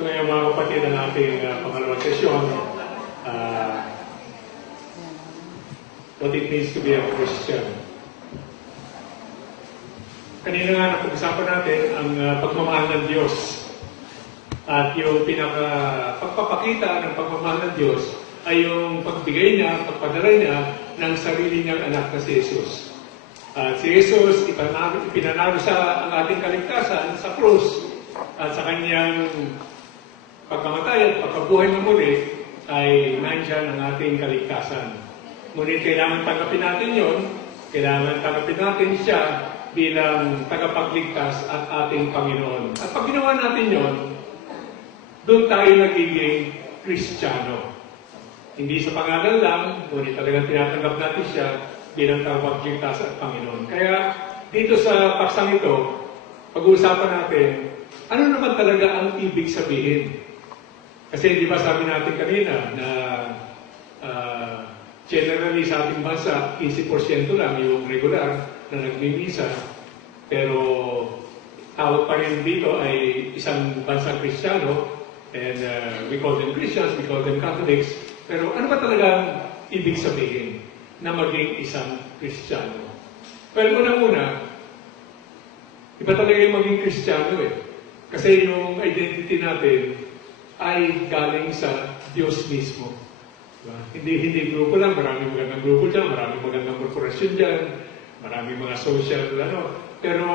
Ito ngayon mga kapatid ang ating pangalawang sesyon. What it means to be a Christian. Kanina nga napag-usapan natin ang pagmamahal ng Diyos. At yung pagpapakita ng pagmamahal ng Diyos ay yung pagbigay niya, pagpadala niya ng sarili niyang anak na si Jesus. At si Jesus, ipinanalo sa ang ating kaligtasan sa krus at sa kanyang pagkamatay at pagkabuhay na muli ay nandyan ang ating kaligtasan. Ngunit kailangan tanggapin natin yon, kailangan tanggapin natin siya bilang tagapagligtas at ating Panginoon. At pag ginawa natin yon, doon tayo nagiging Kristiyano. Hindi sa pangalan lang, ngunit talagang tinatanggap natin siya bilang tagapagligtas at Panginoon. Kaya dito sa paksang ito, pag-uusapan natin, ano naman talaga ang ibig sabihin? Kasi di ba sabi natin kanina na generally sa ating bansa, 15% lang yung regular na nagmimisa. Pero tawag pa rin dito ay isang bansang Kristiyano. And we call them Christians, we call them Catholics. Pero ano ba talagang ibig sabihin na maging isang Kristiyano? Well, unang-una, iba talaga yung maging Kristiyano eh. Kasi yung identity natin ay galing sa Diyos mismo. Diba? Hindi grupo lang, maraming magandang grupo dyan, maraming magandang korporasyon dyan, maraming mga social, Pero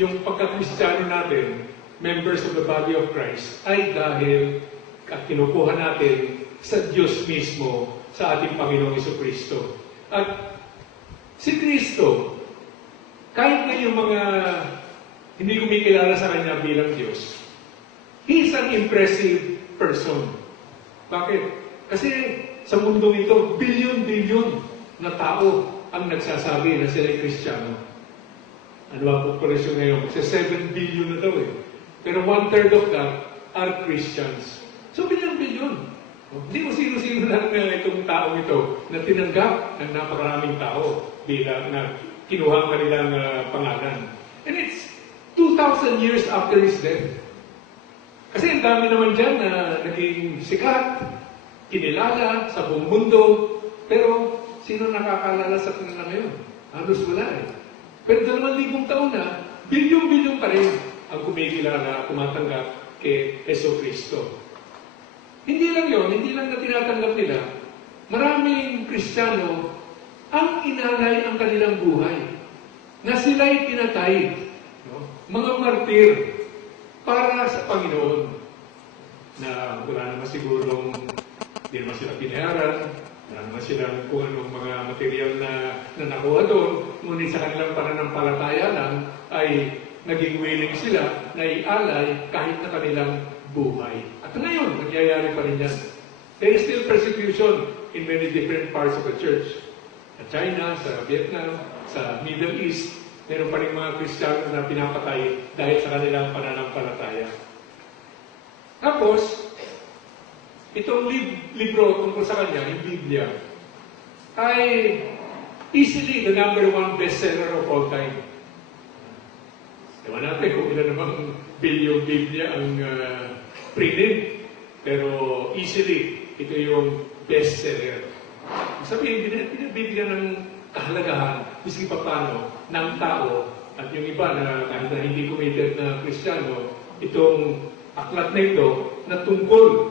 yung pagka-Kristiyano natin, members of the body of Christ, ay dahil at kinukuha natin sa Diyos mismo, sa ating Panginoong Jesucristo. At si Kristo, kahit na yung mga hindi kumikilala sa Kanya bilang Diyos, He is an impressive person. Bakit? Kasi sa mundong ito, bilyon-bilyon na tao ang nagsasabi na sila ay Kristiyano. Ano ba ang populasyon ngayon? Kasi 7 billion na daw eh. Pero 1/3 of that are Christians. So, bilyon-bilyon. Hindi mo sino-sino lang itong taong ito na tinanggap ng napakaraming tao bilang na kinuha ang kanilang pangalan. And it's 2,000 years after His death. Kasi ang dami naman dyan na naging sikat, kinilala sa buong mundo, pero sino nakakaalala sa kanila ngayon? Halos wala eh. Pero 2,000 taon na, bilyong-bilyong pa rin ang kumikilala, kumatanggap kay Jesucristo. Hindi lang yon, hindi lang na tinatanggap nila. Maraming Kristiyano ang inalay ang kanilang buhay na sila'y pinatay. Mga martir para sa Panginoon na wala naman sigurong hindi naman sila pinayaran, wala naman silang kung anong mga material na nakuha doon, ngunit sa kanilang pananampalataya lang ay naging willing sila na ialay kahit na kanilang buhay. At ngayon, nagyayari pa rin yan. There is still persecution in many different parts of the church. Sa China, sa Vietnam, sa Middle East, meron pa rin mga Kristiyano na pinapatay dahil sa kanilang pananampalataya. Tapos, itong libro tungkol sa kanya, yung Biblia, ay easily the #1 bestseller of all time. Ewan natin kung ilan namang bilyong Biblia ang printed, pero easily, ito yung bestseller. Sabihin, binibigyan ng kahalagahan, miski pa paano, ng tao, at yung iba na kahit na hindi committed na Kristiyano, itong aklat na ito na tungkol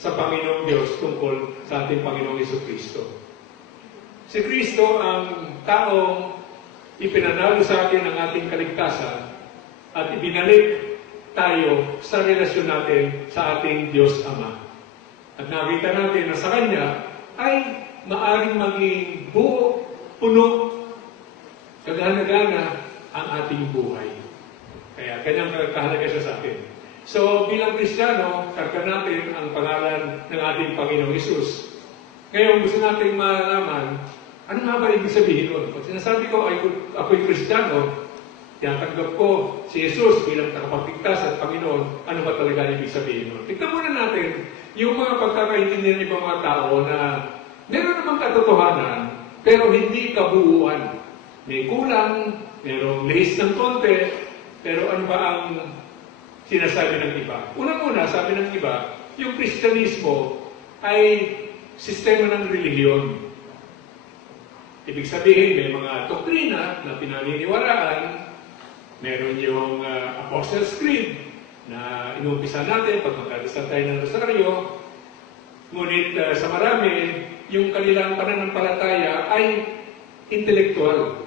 sa Panginoong Diyos, tungkol sa ating Panginoong Jesucristo. Si Kristo ang taong ipinanalo sa atin ang ating kaligtasan at ibinalik tayo sa relasyon natin sa ating Diyos Ama. At nakita natin na sa Kanya ay maaring maging buo, puno, kagana-gana ang ating buhay. Kaya kanyang kahalaga siya sa atin. So, bilang Kristiyano, karga natin ang pangalan ng ating Panginoong Hesus. Ngayon, gusto natin malaman, ano nga ba ibig sabihin nun? Pag sinasabi ko, ako'y Kristiyano, tinatanggap ko si Jesus bilang tagapagligtas at Panginoon, ano ba talaga ibig sabihin nun? Tignan muna natin yung mga pagkakaintindihan ng mga tao na meron namang katotohanan, pero hindi kabuuan. May kulang, merong lihis ng konti, pero ano ba ang sinasabi ng iba. Unang-una, sabi ng iba, yung Kristyanismo ay sistema ng relihiyon. Ibig sabihin, may mga doktrina na pinaniniwalaan, meron yung Apostles' Creed na inumpisa natin pag magdadasal tayo ng rosaryo, ngunit sa marami, yung kanilang pananampalataya ay intelektual.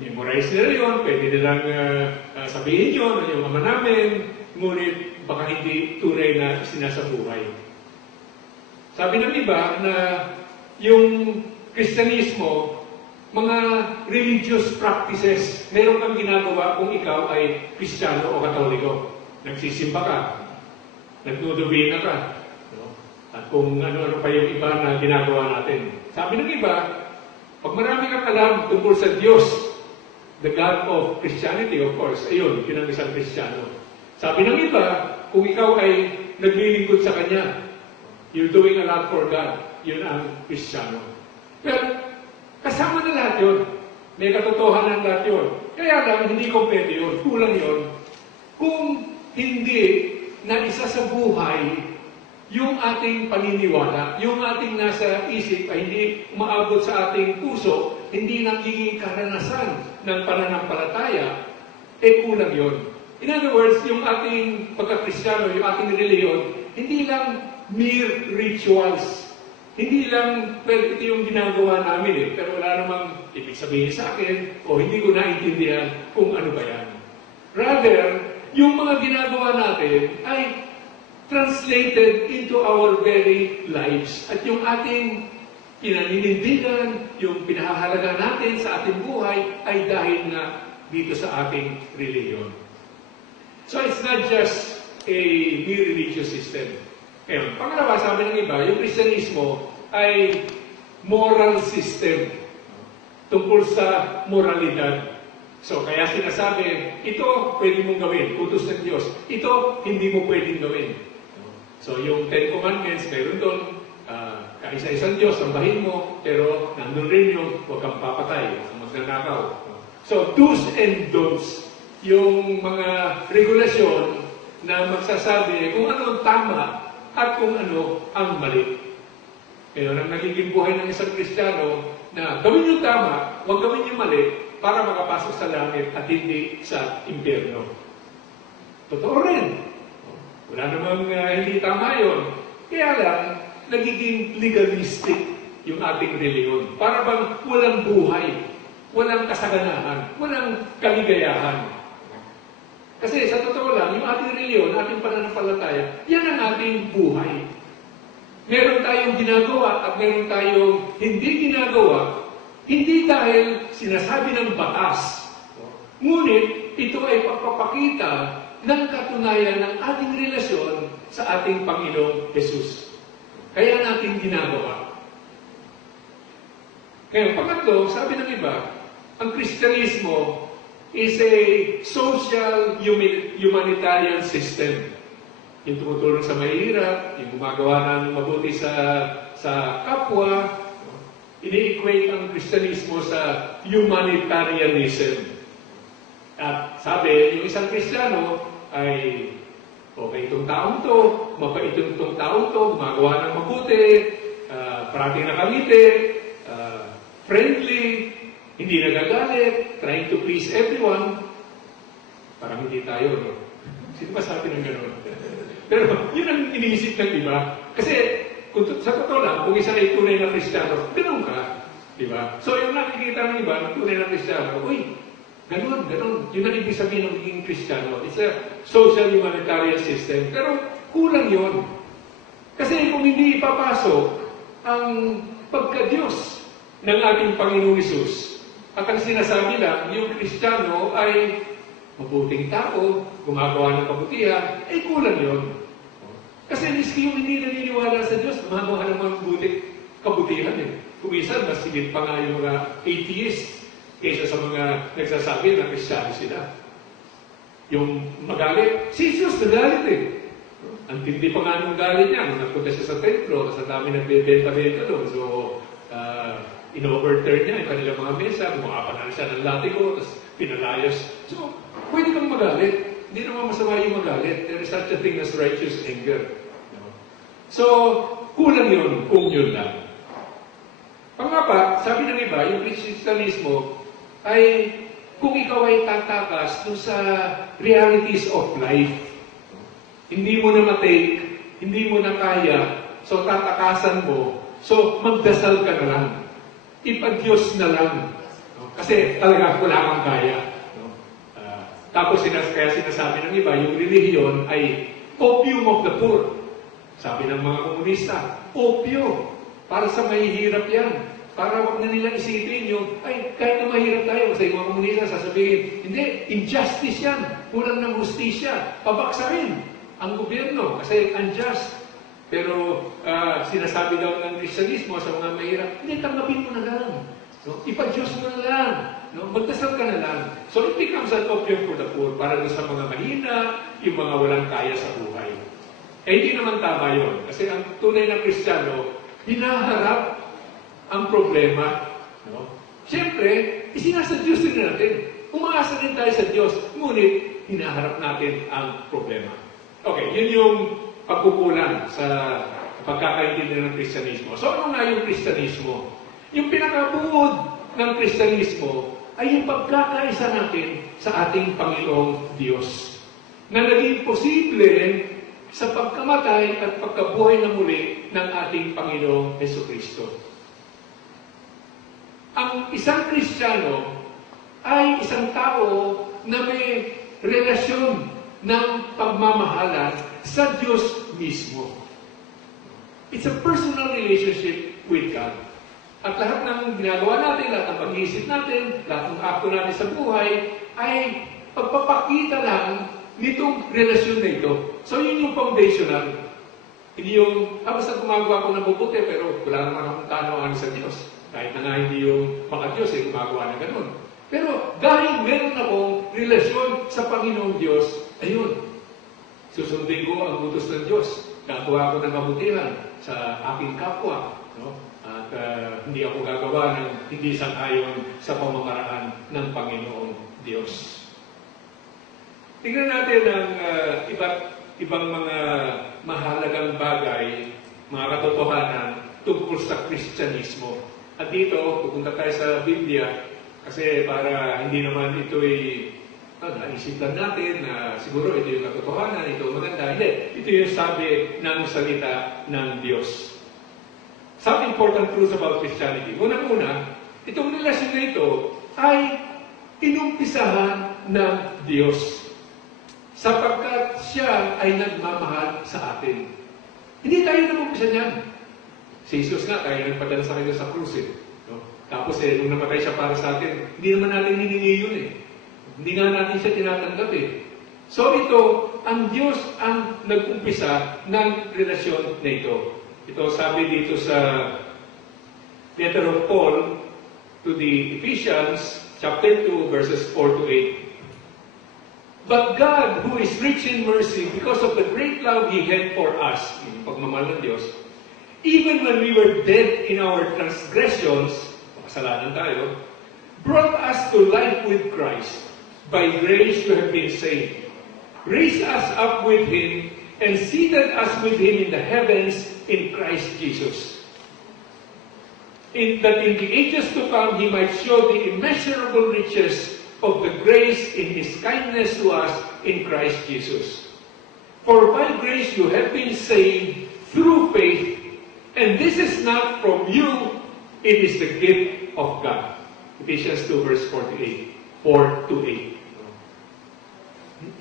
Memorize nila yun, pwede nilang sabihin yun, yung ama namin, ngunit baka hindi tunay na sinasabuhay. Sabi ng iba na yung Kristyanismo, mga religious practices, meron kang ginagawa kung ikaw ay Kristiyano o Katoliko. Nagsisimba ka, nagdudubina ka, no? At kung ano-ano pa yung iba na ginagawa natin. Sabi ng iba, pag marami kang alam tungkol sa Diyos, the God of Christianity, of course, ayun, yun ang isang Kristiyano. Sabi ng iba, kung ikaw ay naglilingkod sa Kanya, you're doing a lot for God, yun ang Kristiyano. Pero, kasama na lahat yun. May katotohanan lahat yun. Kaya lang, hindi kompleto yun. Kulang yun. Kung hindi na isa sa buhay yung ating paniniwala, yung ating nasa isip ay hindi umaabot sa ating puso, hindi nagiging karanasan ng pananampalataya, kulang yun. In other words, yung ating pagka-Kristiyano, yung ating reliyon, hindi lang mere rituals. Hindi lang, well, ito yung ginagawa namin pero wala namang ibig sabihin sa akin o hindi ko naintindihan kung ano ba yan. Rather, yung mga ginagawa natin ay translated into our very lives. At yung ating pinaninindigan, yung pinahahalaga natin sa ating buhay ay dahil nga dito sa ating reliyon. So it's not just a mere religious system. Ngayon, pangalawa, sabi ng iba, yung Kristyanismo ay moral system tungkol sa moralidad. So, kaya sinasabi, ito pwede mong gawin, utos ng Diyos. Ito, hindi mo pwedeng gawin. So, yung Ten Commandments, meron doon, kaisa-isang Diyos, sambahin mo, pero nandun rin yung huwag kang papatay, huwag kang magnanakaw. So, do's and don'ts, yung mga regulasyon na magsasabi kung ano ang tama at kung ano ang mali. Kaya ang nagiging buhay ng isang Kristiyano na gawin yung tama, huwag gawin yung mali para makapasok sa langit at hindi sa impyerno. Totoo rin. Wala namang hindi tama yun. Kaya lang, nagiging legalistic yung ating reliyon. Para bang walang buhay, walang kasaganahan, walang kaligayahan. Kasi sa totoo lang, yung ating reliyon, ating pananampalataya, yan ang ating buhay. Meron tayong ginagawa at meron tayong hindi ginagawa, hindi dahil sinasabi ng batas. Ngunit, ito ay pagpapakita ng katunayan ng ating relasyon sa ating Panginoong Jesus. Kaya natin ginagawa. Ngayon, pangatlo, sabi ng iba, ang Kristyanismo is a social humanitarian system. Yung tumutulong sa mahirap, yung gumagawa ng mabuti sa kapwa, ini-equate ang Kristyanismo sa humanitarianism. At sabi, yung isang Kristiyano ay okay itong taong to, mabait itong taong to, gumagawa ng mabuti, parating nakangiti, friendly, hindi nagagalit, trying to please everyone. Parang hindi tayo, no? Sino ba sabi ng gano'n? Pero yun ang iniisip ng iba. Kasi sa totoo lang, kung isa ay tunay na Kristiyano, gano'n ka. Diba? So yung nakikita ng iba, ng tunay na Kristiyano, uy, gano'n. Yun ang ibig sabihin ng magiging Kristiyano. It's a social humanitarian system. Pero kulang yun. Kasi kung hindi ipapasok ang pagka-Diyos ng ating Panginoong Hesus, at ang sinasabi lang, yung Kristiyano ay mabuting tao, gumagawa ng kabutihan, ay kulang yun. Kasi miski yung hindi naniniwala sa Diyos, gumagawa ng mga kabutihan eh. Kung isa, mas sigit pa nga yung mga atheists kaysa sa mga nagsasabi na Kristiyano sila. Yung magalit, si Jesus nagalit eh. Ang tindi pa nga nung galit niya, nung nagpunta siya sa templo, sa dami nagbebenta-benta doon. So, in-overturn niya yung kanilang mga mesa, gumapanal siya ng latiko, tapos pinalayas. So, pwede kang magalit. hindi naman masama yung magalit. There is such a thing as righteous anger. So, kulang yun kung yun lang. Pangapa, sabi ng iba, yung Kristyanismo ay kung ikaw ay tatakas dun sa realities of life. Hindi mo na matake, hindi mo na kaya, so tatakasan mo, so magdasal ka na lang. Ipa-Diyos na lang. Kasi talaga wala kang kaya. Tapos kaya sinasabi ng iba, yung relihiyon ay opium of the poor. Sabi ng mga komunista, opio. Para sa mahihirap yan. Para wag na nilang isipin yung, ay, kahit na mahirap tayo, kasi yung mga komunista sasabihin, hindi, injustice yan. Kulang ng hustisya. Pabaksarin ang gobyerno kasi unjust. Pero sinasabi daw ng Kristyanismo sa mga mahirap, hindi, tanggapin mo na lang. No? Ipa-Diyos mo na lang. No? Magdasal ka na lang. So it becomes an opium for the poor para doon sa mga mahina, yung mga walang kaya sa buhay. Eh, hindi naman tama yun. Kasi ang tunay na Kristiyano, hinaharap ang problema. No? Siyempre, isinasadyos din natin. Umaasa din tayo sa Diyos, ngunit hinaharap natin ang problema. Okay, yun yung pagkukulang sa pagkakaintindihan ng Kristyanismo. So ano nga yung Kristyanismo? Yung pinakabuod ng Kristyanismo ay yung pagkakaisa natin sa ating Panginoong Diyos. Na naging posible sa pagkamatay at pagkabuhay na muli ng ating Panginoong Jesucristo. Ang isang Kristiyano ay isang tao na may relasyon ng pagmamahalan sa Diyos mismo. It's a personal relationship with God. At lahat ng ginagawa natin, lahat ng pag-iisip natin, lahat ng akto natin sa buhay, ay pagpapakita lang nitong relasyon na ito. So, yun yung foundational. Hindi yung, basta gumagawa ko ng mabuti, pero wala naman akong tanoan sa Diyos. Kahit na nga hindi yung maka-Diyos, gumagawa na ganun. Pero dahil meron akong relasyon sa Panginoong Diyos, ayun, susundin ko ang utos ng Diyos. Gagawa ko ng kabutihan sa aking kapwa. No? At hindi ako gagawa ng hindi sang-ayon sa pamamaraan ng Panginoong Diyos. Tingnan natin ang ibang mga mahalagang bagay, mga katotohanan tungkol sa Kristyanismo. At dito, pupunta tayo sa Biblia kasi para hindi naman ito'y naisip lang natin na siguro ito yung katotohanan, ito maganda. Hindi, ito yung sabi ng salita ng Diyos. Some important truths about Christianity. Unang-una, itong relasyon na ito ay inumpisahan ng Diyos. Sapagkat siya ay nagmamahal sa atin. Hindi tayo nag-umpisa niyan. Si Jesus nga, tayo nagpadala sa kanya sa krus eh. No? Tapos nung namatay siya para sa atin, hindi naman natin hiningi yun eh. Hindi nga natin siya tinatanggap eh. So ito, ang Diyos ang nag-umpisa ng relasyon na ito. Ito sabi dito sa letter of Paul to the Ephesians, chapter 2, verses 4 to 8. But God, who is rich in mercy, because of the great love He had for us, yung pagmamahal ng Diyos, even when we were dead in our transgressions, makasalanan tayo, brought us to life with Christ. By grace you have been saved. Raised us up with Him, and seated us with Him in the heavens in Christ Jesus. That in the ages to come He might show the immeasurable riches of the grace in His kindness to us in Christ Jesus. For by grace you have been saved through faith, and this is not from you, it is the gift of God. Ephesians 2 verse 4 to 8.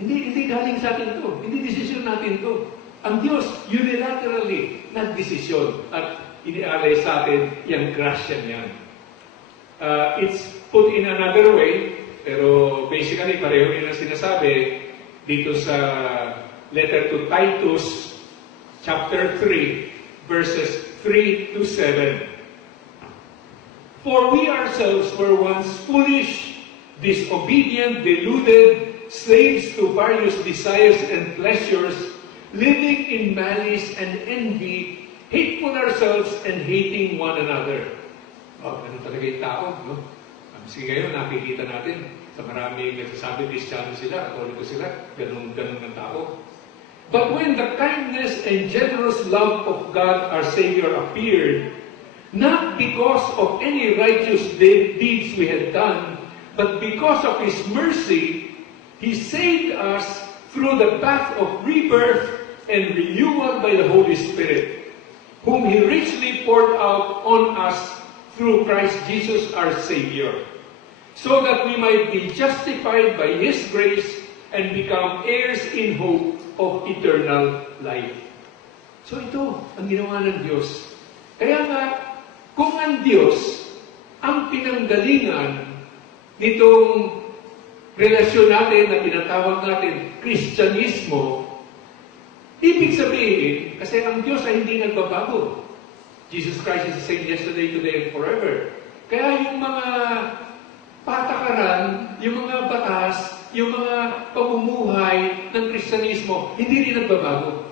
Hindi galing sa atin to. Hindi desisyon natin to. Ang Diyos unilaterally nagdesisyon at inialay sa atin yung grasya niyan. It's put in another way, pero basically pareho rin ang sinasabi dito sa letter to Titus, chapter 3, verses 3 to 7. For we ourselves were once foolish, disobedient, deluded, slaves to various desires and pleasures, living in malice and envy, hateful ourselves and hating one another. Ano talaga yung tao, no? Sige ngayon, nakikita natin. Sa maraming nagsasabi, Kristiyano sila, Katoliko sila, ganun ng tao. But when the kindness and generous love of God, our Savior, appeared, not because of any righteous deeds we had done, but because of His mercy, He saved us through the path of rebirth and renewal by the Holy Spirit, whom He richly poured out on us through Christ Jesus our Savior, so that we might be justified by His grace and become heirs in hope of eternal life. So ito ang ginawa ng Diyos. Kaya nga, kung ang Diyos ang pinanggalingan nitong relasyon natin na tinatawag natin Kristyanismo, ibig sabihin, kasi ang Diyos ay hindi nagbabago. Jesus Christ is the same yesterday, today, and forever. Kaya yung mga patakaran, yung mga batas, yung mga pamumuhay ng Kristyanismo, hindi rin nagbabago.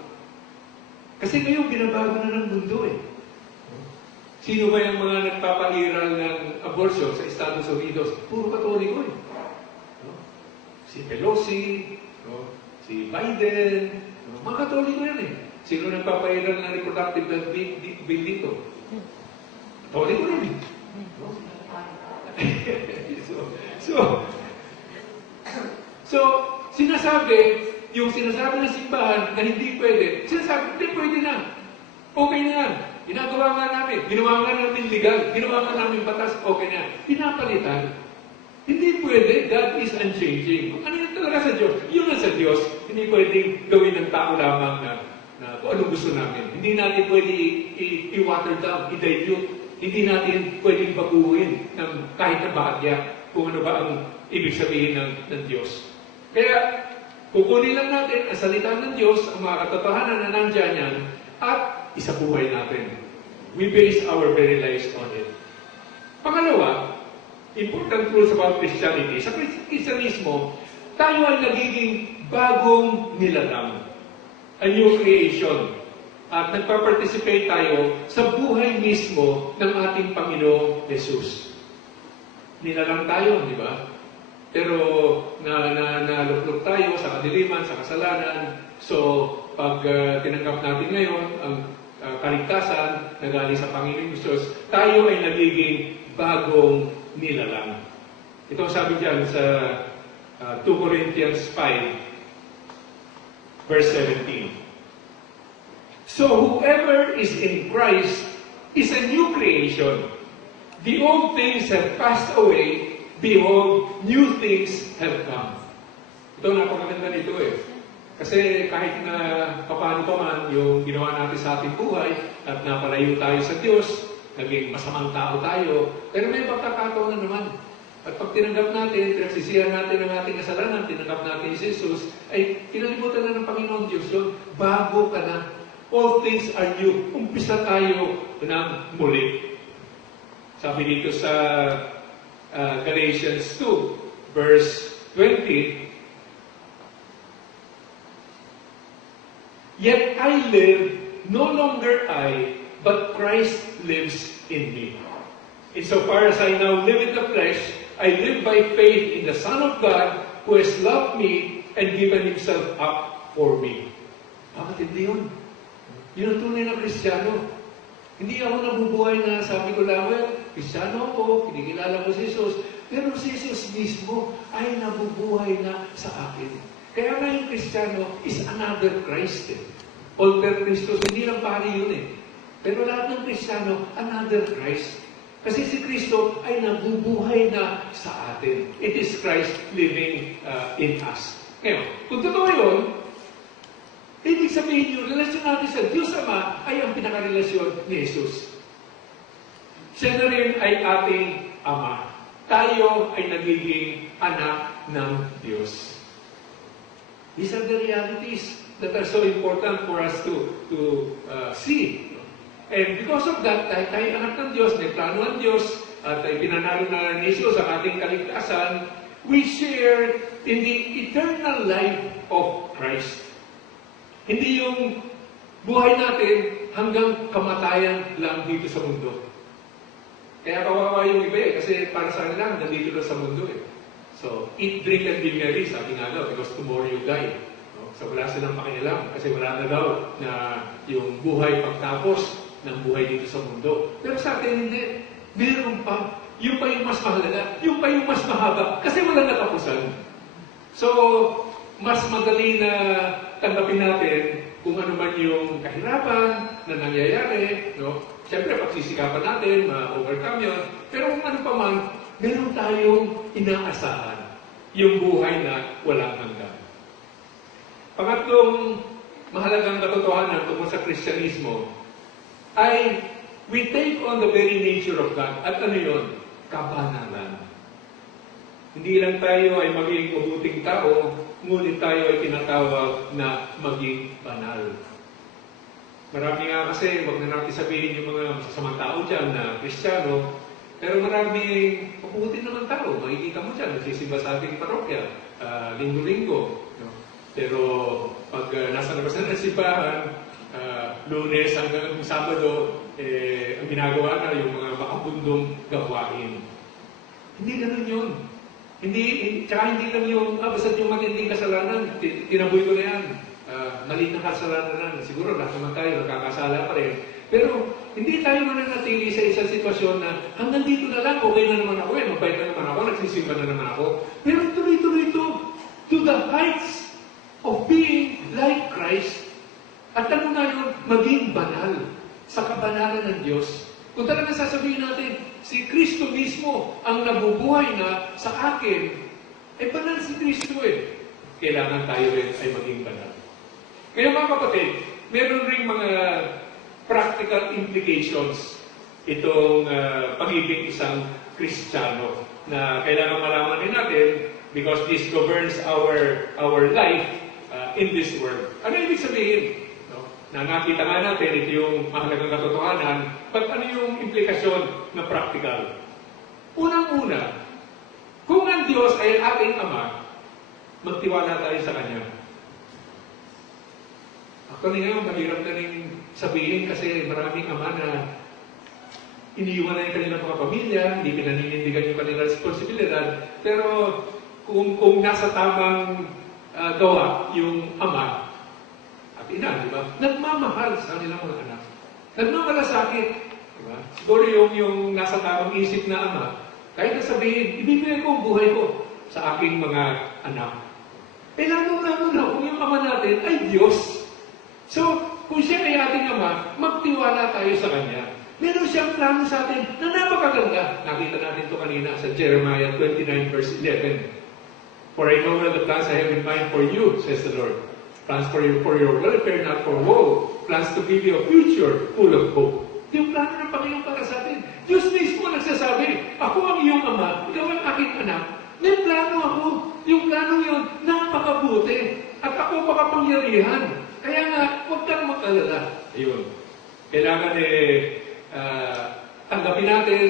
Kasi ngayon, binabago na ng mundo eh. Sino ba yung mga nagpapairal ng abortion sa Estados Unidos? Puro Katoliko eh. Si Pelosi, si Biden, mga Katoliko yan eh. Sino nagpapairal ng reproductive health bill dito? Katoliko rin eh. So, sinasabi ng simbahan na hindi pwede, sinasabi, hindi pwede na. Okay na yan. Ginagawa nga namin. Ginawa nga namin legal. Ginawa nga namin batas. Okay na yan. Pinapalitan. Hindi pwede. God is unchanging. Kung ano yan talaga sa Diyos, yun na sa Diyos. Hindi pwedeng gawin ng tao lamang na kung anong gusto namin. Hindi natin pwede i-water down, i-dilute. Hindi natin pwedeng baguhin ng kahit na bahagya kung ano ba ang ibig sabihin ng Diyos. Kaya, kukunin lang natin ang salita ng Diyos, ang mga katotohanan na nandyan yan, at isabuhay natin. We base our very lives on it. Pangalawa, important rules about Christianity. Sa Kristyanismo, tayo ay nagiging bagong nilalang. A new creation. At nagpa-participate tayo sa buhay mismo ng ating Panginoong Jesus. Nilalang tayo, di ba? Pero naluklok tayo sa kadiliman, sa kasalanan. So, pag tinanggap natin ngayon ang kaligtasan na galing sa Panginoong Diyos, tayo ay nagiging bagong nilalang. Ito ang sabi diyan sa 2 Corinthians 5, verse 17. So whoever is in Christ is a new creation. The old things have passed away. Behold, new things have come. Ito, napakaganda nito eh. Kasi kahit na paano pa man yung ginawa natin sa ating buhay at napalayo tayo sa Diyos, naging masamang tao tayo, pero may pagkakataon na naman. At pag tinanggap natin, pinagsisihan natin ang ating kasalanan, tinanggap natin si Jesus, ay kinalimutan na ng Panginoon Diyos yun. Bago ka na. All things are new. Umpisa tayo ng muli. Sabi dito sa Galatians 2, verse 20, Yet I live, no longer I, but Christ lives in me. Insofar as I now live in the flesh, I live by faith in the Son of God, who has loved me and given Himself up for me. Bakit hindi yun? Yun ang tunay na Kristiyano. Hindi ako nabubuhay na sabi ko lang, well, Kristiyano ako, kinikilala ko si Jesus, pero si Jesus mismo ay nabubuhay na sa akin. Kaya nga yung Kristiyano is another Christ eh. Alter Christus, hindi lang pari yun eh. Pero lahat ng Kristiyano, another Christ. Kasi si Kristo ay nabubuhay na sa atin. It is Christ living in us. Ngayon, kung totoo yun, ibig sabihin yung relasyon natin sa Diyos Ama ay ang pinakarelasyon ni Jesus. Siya na rin ay ating Ama. Tayo ay nagiging anak ng Diyos. These are the realities that are so important for us to see. And because of that, tayo anak ng Diyos, may plano ng Diyos, at pinanalo na ni Jesus ang ating kaligtasan, we share in the eternal life of Christ. Hindi yung buhay natin hanggang kamatayan lang dito sa mundo. Kaya kawawa yung iba eh, kasi para sa kanila, nandito lang sa mundo eh. So, eat, drink, and be merry, sabi nga daw, because tomorrow you die. No? So, wala silang pakialam kasi wala na daw na yung buhay pagtapos ng buhay dito sa mundo. Pero sa atin, hindi. Meron pa. Yung pa yung mas mahalaga. Yung pa yung mas mahaba. Kasi walang natapusan. So, mas madali na tanggapin natin kung ano man yung kahirapan na nangyayari. No? Siyempre, pagsisikapan natin, ma-overcome yun. Pero kung ano pa man, meron tayong inaasahan. Yung buhay na walang hanggan. Pangatlong mahalagang katotohanan tungkol sa Kristyanismo ay we take on the very nature of God. At ano yun? Kabanalan. Hindi lang tayo ay maging mabuting tao, ngunit tayo ay tinatawag na maging banal. Marami nga kasi, wag na natin sabihin yung mga masasamang tao dyan na Kristiyano, pero maraming mabuti naman tao. Makikita mo dyan, nagsisimba sa ating parokya, linggo-linggo. No? Pero pag nasa labas na ng simbahan, Lunes hanggang Sabado, ang ginagawa na yung mga makabundong gawain. Hindi ganun yun. Tsaka hindi lang yung, basta yung matinding kasalanan, tinaboy ko na yan. Maliit na kasalanan na. Siguro, lahat naman tayo, nakakasala pa rin. Pero, hindi tayo mananatili sa isang sitwasyon na hanggang dito na lang, okay na naman ako, mabait na naman ako, nagsisimba na naman ako. Pero tuloy-tuloy ito, to the heights of being like Christ. At ano na yun? Maging banal sa kabanalan ng Diyos. Kung talagang sasabihin natin, si Kristo mismo ang nabubuhay na sa akin, banal si Kristo Kailangan tayo rin ay maging banal. Kaya mga kapatid, meron ring mga practical implications itong pagiging isang Kristiyano na kailangan malaman din natin because this governs our life in this world. Ano ibig sabihin? Na nakita nga natin, ito yung mahalagang katotohanan, pag ano yung implikasyon na practical. Unang-una, kung ang Diyos ay ating Ama, magtiwala tayo sa Kanya. Actually ngayon, mahirap na rin sabihin kasi maraming ama na iniiwan na yung kanilang mga pamilya, hindi pinaninindigan yung kanilang responsibilidad, pero kung nasa tamang gawa yung ama, at ina, di ba? Nagmamahal sa kanilang mga anak. Nagmamalasakit. Di ba? Siguro yung nasa tamang isip na ama, kahit na sabihin, ibibigay ko ang buhay ko sa aking mga anak. Lalo-lalo na kung yung ama natin ay Diyos. So, kung siya ay ating ama, magtiwala tayo sa Kanya. Meron siyang plano sa atin na napakaganda. Nakita natin ito kanina sa Jeremiah 29 verse 11. For I know the plans I have in mind for you, says the Lord. Plans for your welfare, not for woe. Plans to give you a future full of hope. Yung plano ng Panginoon para sa atin. Diyos mismo nagsasabi, ako ang iyong ama, ikaw ang aking anak. May plano ako. Yung plano yun, napakabuti. At ako makapangyarihan. Kaya nga, huwag kang mag-alala. Ayun. Kailangan tanggapin natin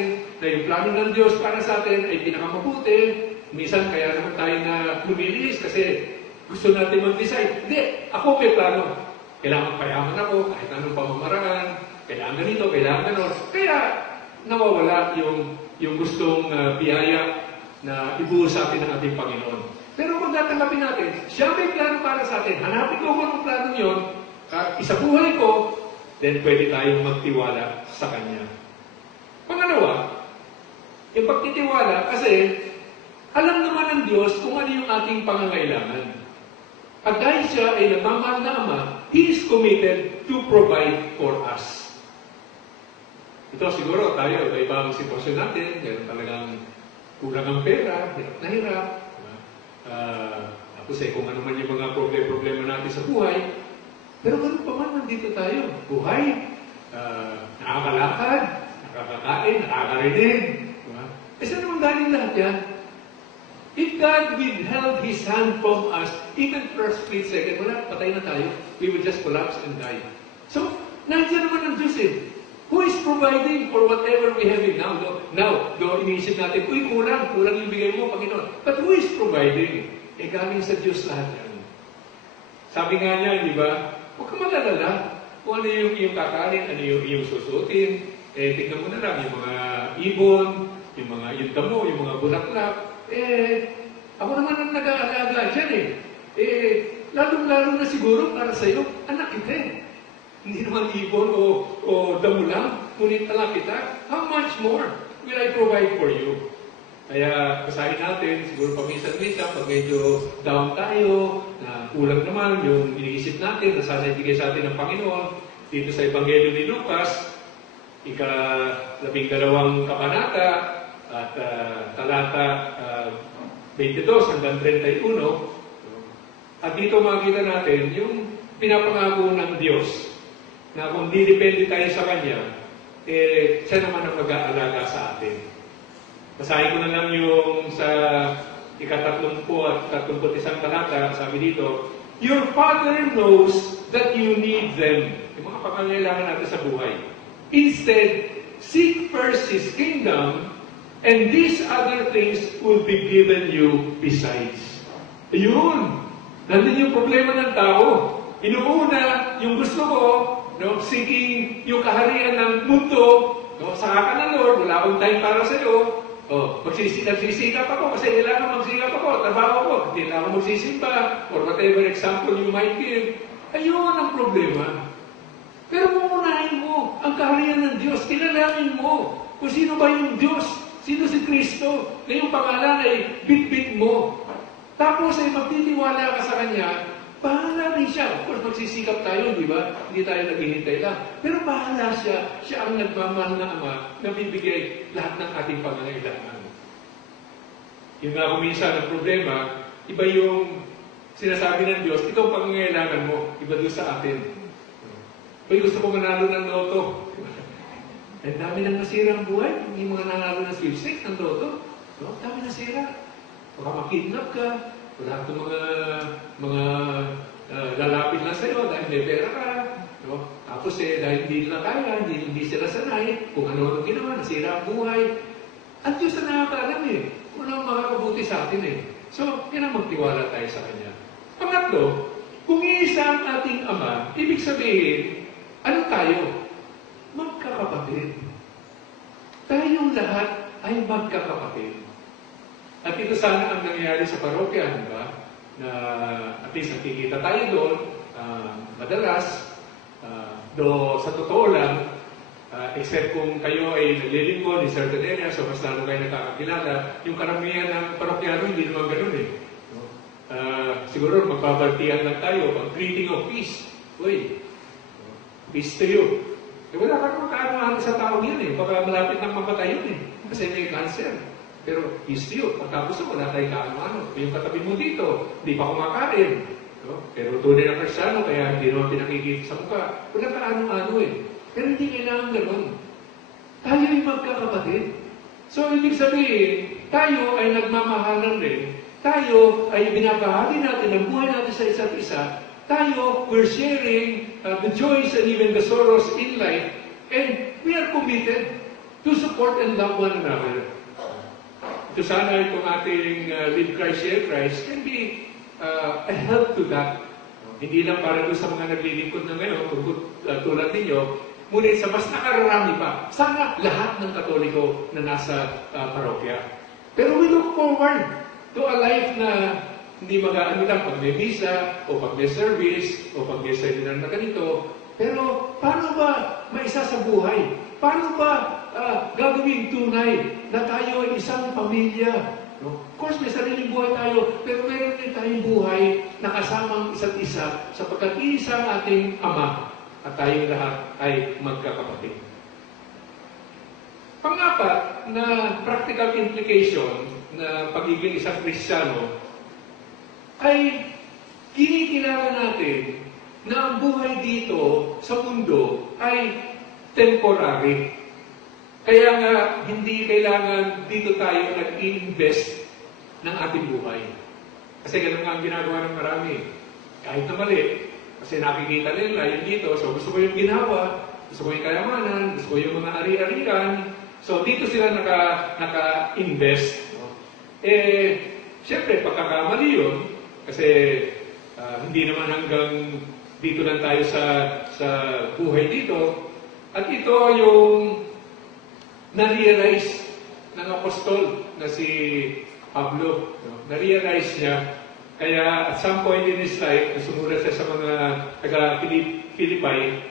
na yung plano ng Diyos para sa atin ay pinakamabuti. Minsan, kaya naman tayo na lumilis kasi gusto natin mag-decide. Hindi, ako may plano. Kailangan payaman ako, kahit anong pamamaraan, kailangan ganito, kailangan ganon. Kaya nawawala yung gustong biyaya na ibuhos sa atin ng ating Panginoon. Pero kung tatanggapin natin, siya may plano para sa atin, hanapin ko kung anong plano yun, isabuhay ko, then pwede tayong magtiwala sa Kanya. Pangalawa, yung pagtitiwala, kasi alam naman ng Diyos kung ano yung ating pangangailangan. At dahil siya ay nagmamahal na Ama, He is committed to provide for us. Ito siguro tayo, iba-iba ang sitwasyon natin, meron talagang kulang ang pera, hirap na hirap. Tapos kung ano man yung mga problema natin sa buhay, pero ganun pa man, nandito tayo. Buhay, nakakalakad, nakakakain, nakakarinig. Saan naman galing lahat yan? If God withheld His hand from us, even for a split second, wala, patay na tayo. We would just collapse and die. So, nandiyan naman ang Diyos Who is providing for whatever we have in now? Now, iniisip natin, kulang yung bigay mo, Panginoon. But who is providing? Galing sa Diyos lahat yan. Sabi nga niya, di ba, huwag ka mag-alala kung ano yung kakanin, ano yung susuotin. Tingnan mo na lang, yung mga ibon, yung damo, yung mga bulaklak. Ako naman ang nag-aalaga dyan eh. Lalo na siguro para sa'yo, anak kita eh. Hindi naman ibon o damo lang, ngunit anak kita. How much more will I provide for you? Kaya basahin natin, siguro paminsan-minsan, pag medyo down tayo, na kulang naman yung iniisip natin, na sana ibigay sa atin ng Panginoon, dito sa Ebanghelyo ni Lucas, ika-12 kabanata, at talata 22 hanggang 31, at dito makita natin yung pinapangako ng Diyos, na kung di depende tayo sa Kanya, siya naman ang mag-aalaga sa atin. Basahin ko na lang yung sa ika-30 at 31 talata, sabi dito, Your Father knows that you need them. Yung mga pangangailangan natin sa buhay. Instead, seek first His kingdom, and these other things will be given you besides. Ayun! Nandun yung problema ng tao. Inuuna, yung gusto ko, seeking yung kaharian ng mundo, saka ka na Lord, wala akong time para sa'yo. Nagsisikap ako kasi kailangan magsikap ako, trabaho ko, hindi na ako magsisimba, or whatever example you might give. Ayun ang problema. Pero mumunahin mo ang kaharian ng Diyos, kinalamin mo kung sino ba yung Diyos, sino si Kristo, na yung pangalan ay bit-bit mo. Tapos ay magtitiwala ka sa Kanya, bahala rin siya. Of course, magsisikap tayo, di ba? Hindi tayo naghihintay lang. Pero bahala siya. Siya ang nagmamahal na Ama na bibigay lahat ng ating pangangailangan. Yung nga kung minsan ang problema, iba yung sinasabi ng Diyos, ito ang pangangailangan mo, iba doon sa atin. Ay, gusto ko manalo ng loto. Ang dami nang nasira ang buhay. Hindi mga nanalo ng sweepstakes ng loto. No? Dami nasira. Baka makidnap ka. Wala itong mga lalapit lang sa'yo dahil may pera ka. No? Tapos dahil hindi nila kaya, hindi sila sanay, kung ano ginawa, nasira ang buhay. Ang Diyos na nakakaalam kung ano ang makakabuti sa atin So, yan ang magtiwala tayo sa Kanya. Pangatlo, kung iisa ang ating Ama, ibig sabihin, ano tayo? Magkakapatid. Tayong lahat ay magkakapatid. At ito sana ang nangyayari sa parokya, di ba? Na at least nakikita tayo doon, madalas, sa totoo lang, except kung kayo ay naglilingkod in certain areas, so mas lalo kayo nakakakilala, yung karamihan ng parokyano hindi naman ganun No? Siguro magbabaltihan lang tayo, pag greeting of peace. Uy, peace to you. Wala ka naman kaano sa tao yan baka malapit nang mamatay yun kasi may cancer. Pero peace to you. Pagkapos wala tayong kaano-ano. Yung katabi mo dito, hindi pa kumakain. No? Pero tunay na Kristyano, kaya hindi naman pinakikita sa mukha. Wala kaano-ano Pero hindi kailangan gano'n. Tayo ay magkakapatid. So, ibig sabihin, tayo ay nagmamahalan rin. Tayo ay binabahagi natin ang buhay natin sa isa't isa. Tayo, we're sharing the joys and even the sorrows in life. And we are committed to support and love one another. So sana itong ating Live Christ, Share Christ can be a help to that. Hindi lang para doon sa mga naglilingkod na ngayon, tulad ninyo, ngunit sa mas nakararami pa, sana lahat ng Katoliko na nasa parokya. Pero we look forward to a life na hindi mag-ano lang pag may misa, o pag may service, o pag may seminar na ganito. Pero paano ba maisa sa buhay? Paano ba gagawing tunay na tayo ay isang pamilya? No? Of course, may sariling buhay tayo, pero meron din tayong buhay na kasamang isa't isa sapagkat isa ang ating Ama at tayong lahat ay magkakapatid. Pangapat na practical implication na pagiging isang Kristiyano ay kinikilala natin na ang buhay dito sa mundo ay temporary. Kaya nga, hindi kailangan dito tayo nag-i-invest ng ating buhay. Kasi ganun nga ang ginagawa ng marami. Kahit na mali, kasi nakikita nila yung dito, so gusto ko yung ginawa, gusto ko yung kayamanan, gusto ko yung mga ari-arian. So dito sila naka-invest. Siyempre, pagkakamali yun, kasi hindi naman hanggang dito lang tayo sa buhay dito. At ito yung na-realize ng apostol na si Pablo. No? Na-realize niya, kaya at some point in his life, sumulat siya sa mga taga-Philippi,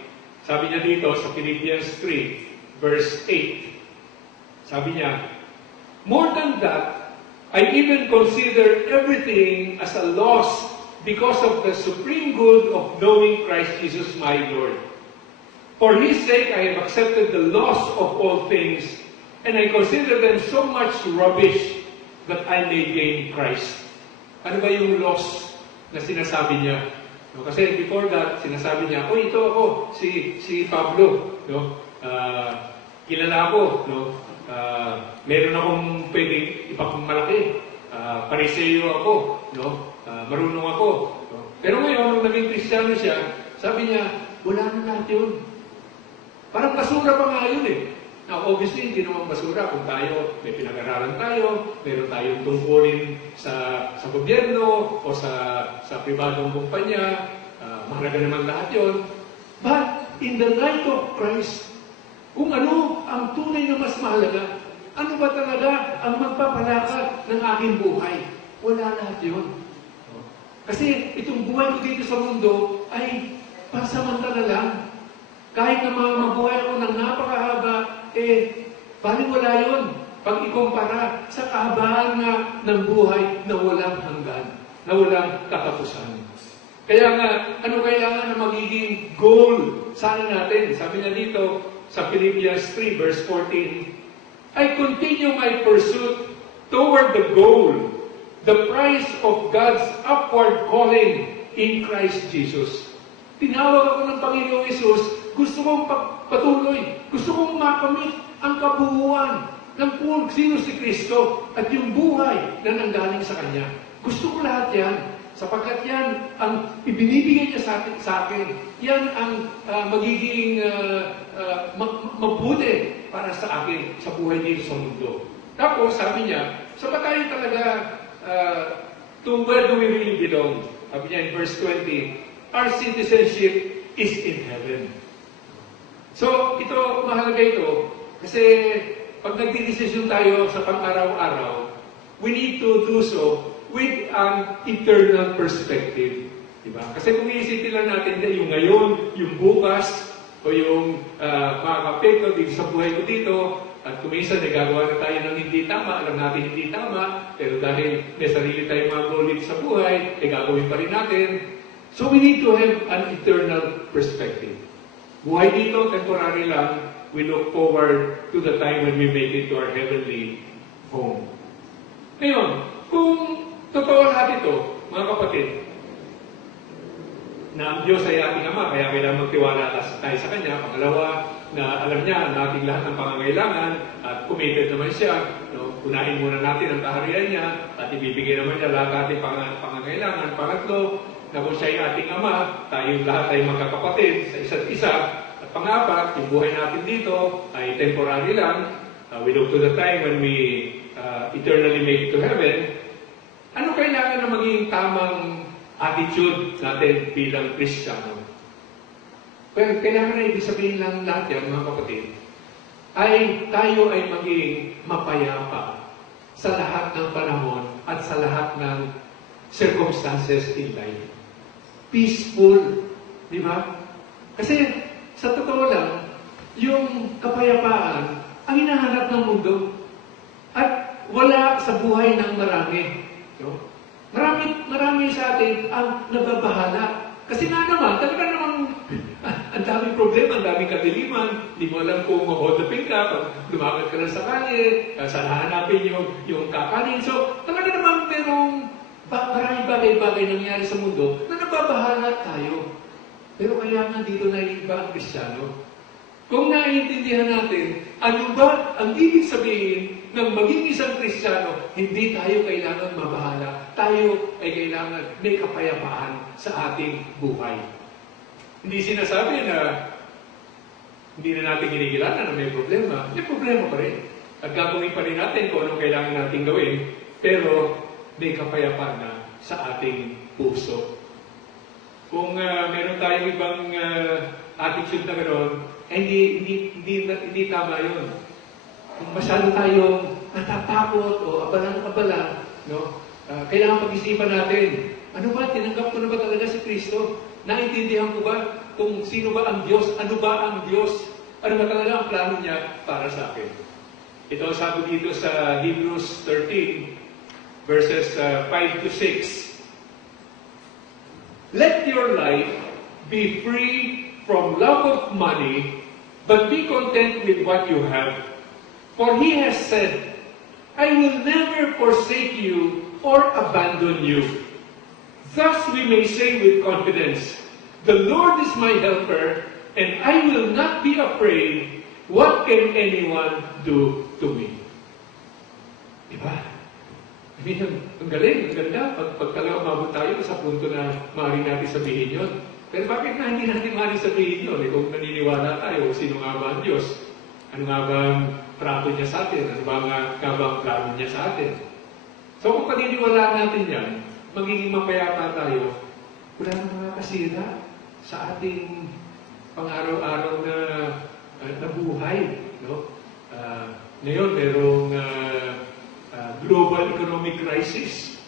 sabi niya dito sa Philippians 3, verse 8, sabi niya, "More than that, I even consider everything as a loss because of the supreme good of knowing Christ Jesus my Lord. For His sake I have accepted the loss of all things, and I consider them so much rubbish that I may gain Christ." Ano ba yung loss na sinasabi niya? No, kasi before that, sinasabi niya, "Oh, ito ako, si Pablo, no? Kilala ako, no? Meron akong pwedeng ipagmalaki. Pariseo ako, no? Marunong ako." No? Pero ngayon, nung naging Kristiyano siya, sabi niya, wala na lahat yun. Parang basura pa nga yun eh. Now, obviously, hindi naman basura kung tayo, may pinag-aralan tayo, meron tayong tungkulin sa gobyerno o sa pribadong kumpanya, mahalaga naman lahat yun. But, in the light of Christ, kung ano ang tunay na mas mahalaga, ano ba talaga ang magpapalakad ng aking buhay? Wala lahat yun. Kasi itong buhay ko dito sa mundo ay pansamantala lang. Kahit na mabuhay ako ng napakahaba, baliwala yun. Pag ikumpara sa kahabaan nga ng buhay na walang hanggan, na walang katapusan. Kaya nga, ano kailangan na magiging goal sana natin? Sabi niya dito sa Philippians 3 verse 14, "I continue my pursuit toward the goal, the prize of God's upward calling in Christ Jesus." Tinawag ako ng Panginoong Yesus, gusto kong patuloy, gusto kong makamit ang kabuuan ng kung sino si Kristo at yung buhay na nanggaling sa Kanya. Gusto ko lahat yan, sapagkat yan ang ibinibigay niya sa akin. Yan ang magiging mabuti para sa akin sa buhay dito sa mundo. Tapos sabi niya, sa ba tayo talaga to where do we really belong? Sabi niya in verse 20, "Our citizenship is in heaven." So, ito, mahalaga ito, kasi pag nagdidesisyon tayo sa pang-araw-araw, we need to do so with an eternal perspective. Diba? Kasi kung iisipin lang natin yung ngayon, yung bukas, o yung mga kapekto dito sa buhay ko dito, at kung minsan nagagawa na tayo ng hindi tama, alam natin hindi tama, pero dahil may sarili tayong mga goal dito sa buhay, gagawin pa rin natin. So we need to have an eternal perspective. Buhay dito, temporary lang. We look forward to the time when we make it to our heavenly home. Ngayon, kung totoo lahat ito, mga kapatid, na ang Diyos ay ating Ama, kaya kailangan magtiwala tayo sa Kanya. Pangalawa, na alam niya ang ating lahat ng pangangailangan at committed naman siya. No? Unahin muna natin ang kaharian niya at ibibigay naman niya lahat ng ating pangangailangan. Pangatlo, na kung siya ay ating Ama, tayong lahat ay magkakapatid sa isa't isa. At pang-apat, yung buhay natin dito ay temporary lang. We look to the time when we eternally make it to heaven. Ano kailangan na maging tamang attitude natin bilang Kristiyano? Well, kailangan na ibig sabihin lang lahat yan, mga kapatid, ay tayo ay maging mapayapa sa lahat ng panahon at sa lahat ng circumstances in life. Peaceful, di ba? Kasi sa totoo lang, yung kapayapaan ang hinahanap ng mundo at wala sa buhay ng marami. No? Marami sa atin ang nababahala. Kasi nga naman, talaga namang ang daming problema, ang daming kadiliman, hindi mo alam kung mahodapin ka, pag lumagat ka lang sa kalye, saan hahanapin yung kakanin. So, talaga namang merong maraming bagay-bagay nangyari sa mundo na nababahala tayo. Pero kaya nga dito naiiba ang Kristiyano. Kung naiintindihan natin, ano ba ang ibig sabihin ng maging isang Kristiyano, hindi tayo kailangan mabahala. Tayo ay kailangan may kapayapaan sa ating buhay. Hindi sinasabi na hindi na natin kinikilala na may problema. May problema pa rin. At gagawin pa rin natin kung anong kailangan natin gawin. Pero may kapayapaan na sa ating puso. Kung meron tayong ibang attitude na gano'n, hindi tama yun. Kung masyado tayong natatakot o abalang-abala, no? Kailangan pag-isipan natin, ano ba, tinanggap ko na ba talaga si Kristo? Naintindihan ko ba kung sino ba ang Diyos? Ano ba ang Diyos? Ano ba talaga ang plano niya para sa akin? Ito ang sabi dito sa Hebrews 13, verses 5 to 6. Let your life be free from love of money, but be content with what you have. For he has said, I will never forsake you or abandon you. Thus we may say with confidence, the Lord is my helper, and I will not be afraid. What can anyone do to me? Diba? I mean, ang galing, ang ganda. Pag talaga umabot tayo sa punto na maaari natin sabihin yun. Pero bakit na hindi natin maaari sabihin yun? Kung naniniwala tayo, sino nga ba ang Diyos? Ano nga ba ang trato niya sa atin? Ano ba nga ba ang plano niya sa atin? So kung paniniwalaan natin yan, magiging mapayapa tayo, wala nang makakasira sa ating pang-araw-araw na buhay. No? Ngayon, merong global economic crisis.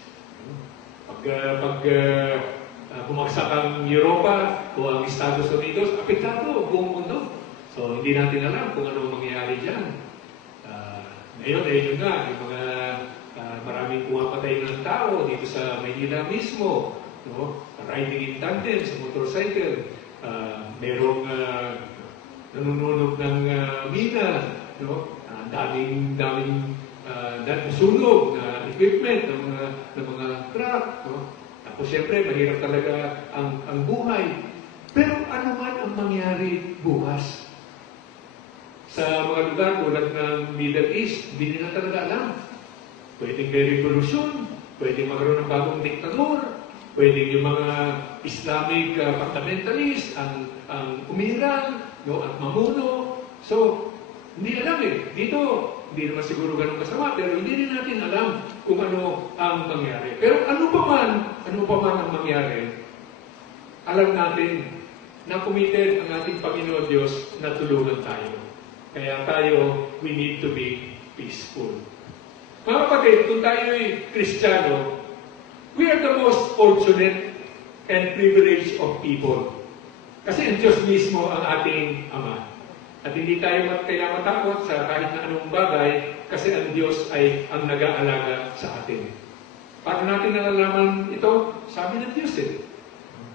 Pag bumagsak ang Europa o ang Estados Unidos, apektado ang buong mundo. So, hindi natin alam kung ano mangyayari dyan. Ngayon, yun nga, yung mga maraming pumapatay ng tao dito sa Maynila mismo, no? Riding in tandem sa motorcycle, merong nanununog ng mina, no? Daming nasunog na equipment ng mga truck, no? Tapos siyempre, mahirap talaga ang buhay. Pero ano man ang mangyari bukas? Sa mga lugar tulad ng Middle East, hindi nila talaga alam. Pwedeng may revolusyon, pwedeng magkaroon ng bagong diktador, pwedeng yung mga Islamic fundamentalist ang umiral, no, at mamuno. So, hindi alam eh. Dito, hindi naman siguro ganun kasama, pero hindi rin natin alam kung ano ang mangyari. Pero ano pa man ang mangyari, alam natin na committed ang ating Panginoon Diyos na tulungan tayo. Kaya tayo, we need to be peaceful. Mga kapatid, kung tayo'y Kristiyano, we are the most fortunate and privileged of people. Kasi ang Diyos mismo ang ating Ama. At hindi tayo kailangan matakot sa kahit na anong bagay kasi ang Diyos ay ang nag-aalaga sa atin. Para natin nalalaman ito, sabi ng Diyos eh.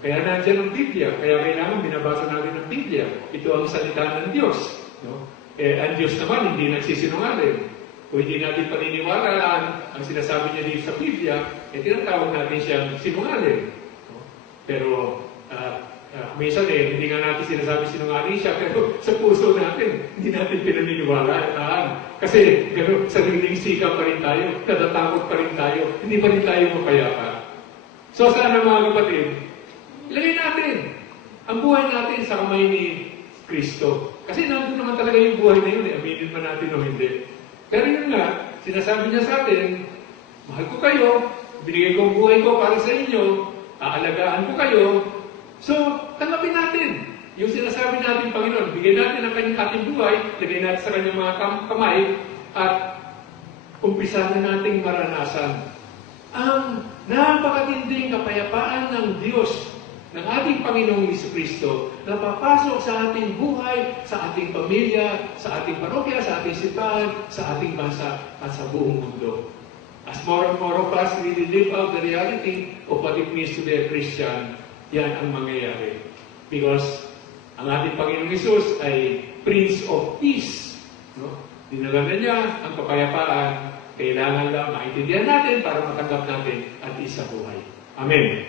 Kaya nandiyan ang Biblia, kaya kailangan binabasa natin ang Biblia. Ito ang salita ng Diyos. No? Ang Diyos naman hindi nagsisinungaling. Kung hindi natin paniniwalaan ang sinasabi niya dito sa Biblia, tinatawag natin siyang sinungaling. No? Pero minsan hindi nga natin sinasabi sinungaling siya, pero sa puso natin, hindi natin pinaniniwalaan. Kasi gano'n, sariling sikap pa rin tayo, natatakot pa rin tayo, hindi pa rin tayo mapayapa. So sana mga kapatid, ilagay natin ang buhay natin sa kamay ni Kristo. Kasi nandun naman talaga yung buhay na yun, aminin man natin o hindi. Pero yun nga, sinasabi niya sa atin, mahal ko kayo, binigay ko ang buhay ko para sa inyo, aalagaan ko kayo. So, tanggapin natin yung sinasabi natin, Panginoon, bigyan natin ang kanyang ating buhay, lagay natin sa kanyang mga kamay, at umpisa na nating maranasan ang napakatinding kapayapaan ng Diyos, ng ating Panginoong Jesucristo, na papasok sa ating buhay, sa ating pamilya, sa ating parokya, sa ating simbahan, sa ating bansa, at sa buong mundo. As more and more of us really live out the reality of what it means to be a Christian, yan ang mangyayari. Because ang ating Panginoong Hesus ay Prince of Peace. No? Dinala niya ang kapayapaan. Kailangan lang maintindihan natin para matanggap natin at isa buhay. Amen.